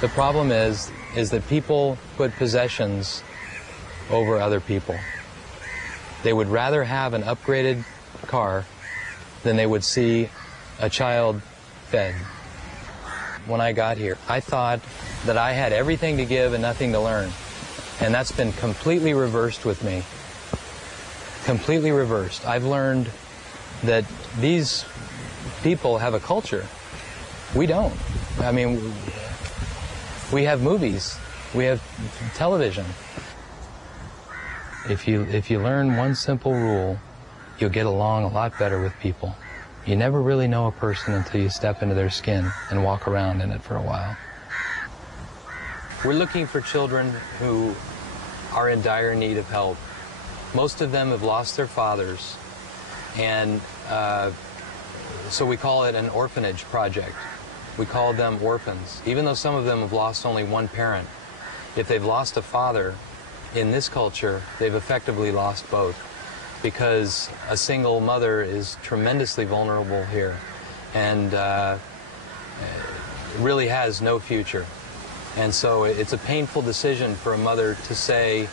The problem is that people put possessions over other people. They would rather have an upgraded car than they would see a child fed. When I got here, I thought that I had everything to give and nothing to learn. And that's been completely reversed with me. Completely reversed. I've learned that these people have a culture. We don't. I mean, we have movies. We have television. If you learn one simple rule, you'll get along a lot better with people. You never really know a person until you step into their skin and walk around in it for a while. We're looking for children who are in dire need of help. Most of them have lost their fathers, and so we call it an orphanage project. We call them orphans, even though some of them have lost only one parent. If they've lost a father, in this culture, they've effectively lost both, because a single mother is tremendously vulnerable here and really has no future. And so it's a painful decision for a mother to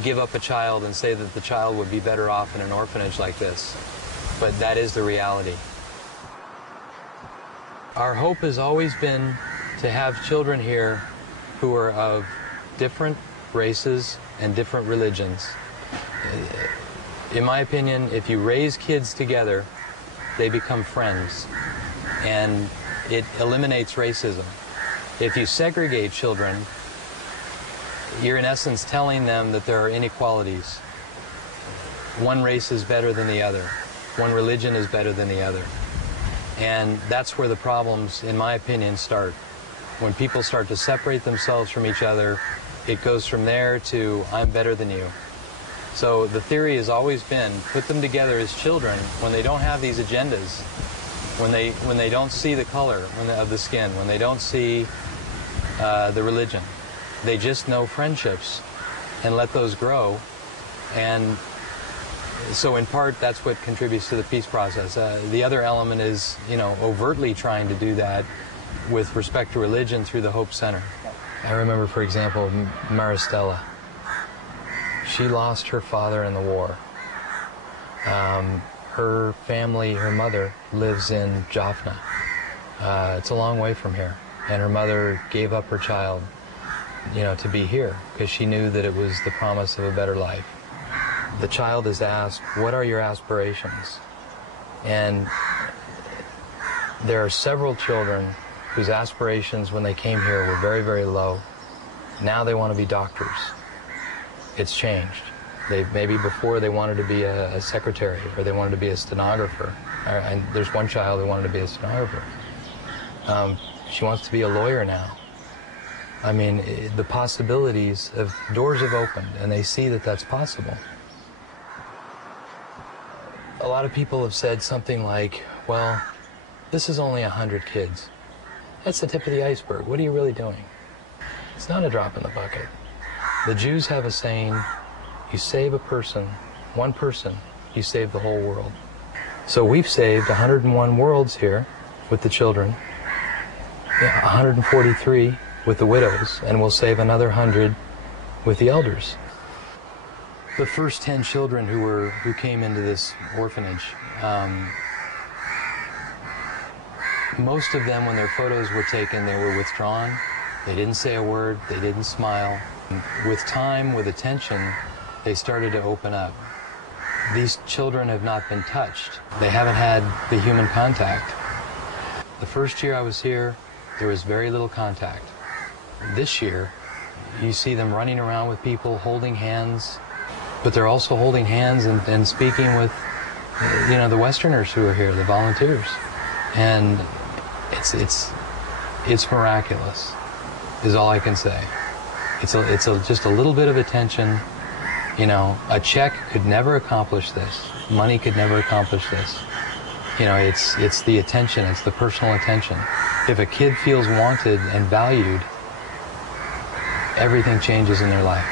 give up a child and say that the child would be better off in an orphanage like this. But that is the reality. Our hope has always been to have children here who are of different races and different religions. In my opinion, if you raise kids together, they become friends, and it eliminates racism. If you segregate children, you're in essence telling them that there are inequalities. One race is better than the other. One religion is better than the other. And that's where the problems, in my opinion, start. When people start to separate themselves from each other, it goes from there to, I'm better than you. So the theory has always been, put them together as children when they don't have these agendas, when they don't see the color of the skin, when they don't see the religion. They just know friendships and let those grow. And so in part, that's what contributes to the peace process. The other element is, overtly trying to do that with respect to religion through the Hope Center. I remember, for example, Maristella. She lost her father in the war. Her family, her mother, lives in Jaffna. It's a long way from here. And her mother gave up her child, to be here, because she knew that it was the promise of a better life. The child is asked, what are your aspirations? And there are several children whose aspirations when they came here were very, very low. Now they want to be doctors. It's changed. Maybe before they wanted to be a secretary, or they wanted to be a stenographer. And there's one child who wanted to be a stenographer. She wants to be a lawyer now. I mean, the possibilities of doors have opened, and they see that that's possible. A lot of people have said something like, well, this is only 100 kids. That's the tip of the iceberg. What are you really doing? It's not a drop in the bucket. The Jews have a saying, you save a person, one person, you save the whole world. So we've saved 101 worlds here with the children, 143 with the widows, and we'll save another 100 with the elders. The first 10 children who came into this orphanage, most of them, when their photos were taken, they were withdrawn. They didn't say a word, they didn't smile. With time, with attention, they started to open up. These children have not been touched. They haven't had the human contact. The first year I was here, there was very little contact. This year, you see them running around with people, holding hands, but they're also holding hands and speaking with, the Westerners who are here, the volunteers. And it's miraculous, is all I can say. It's just a little bit of attention. A check could never accomplish this. Money could never accomplish this. It's the attention, it's the personal attention. If a kid feels wanted and valued, everything changes in their life.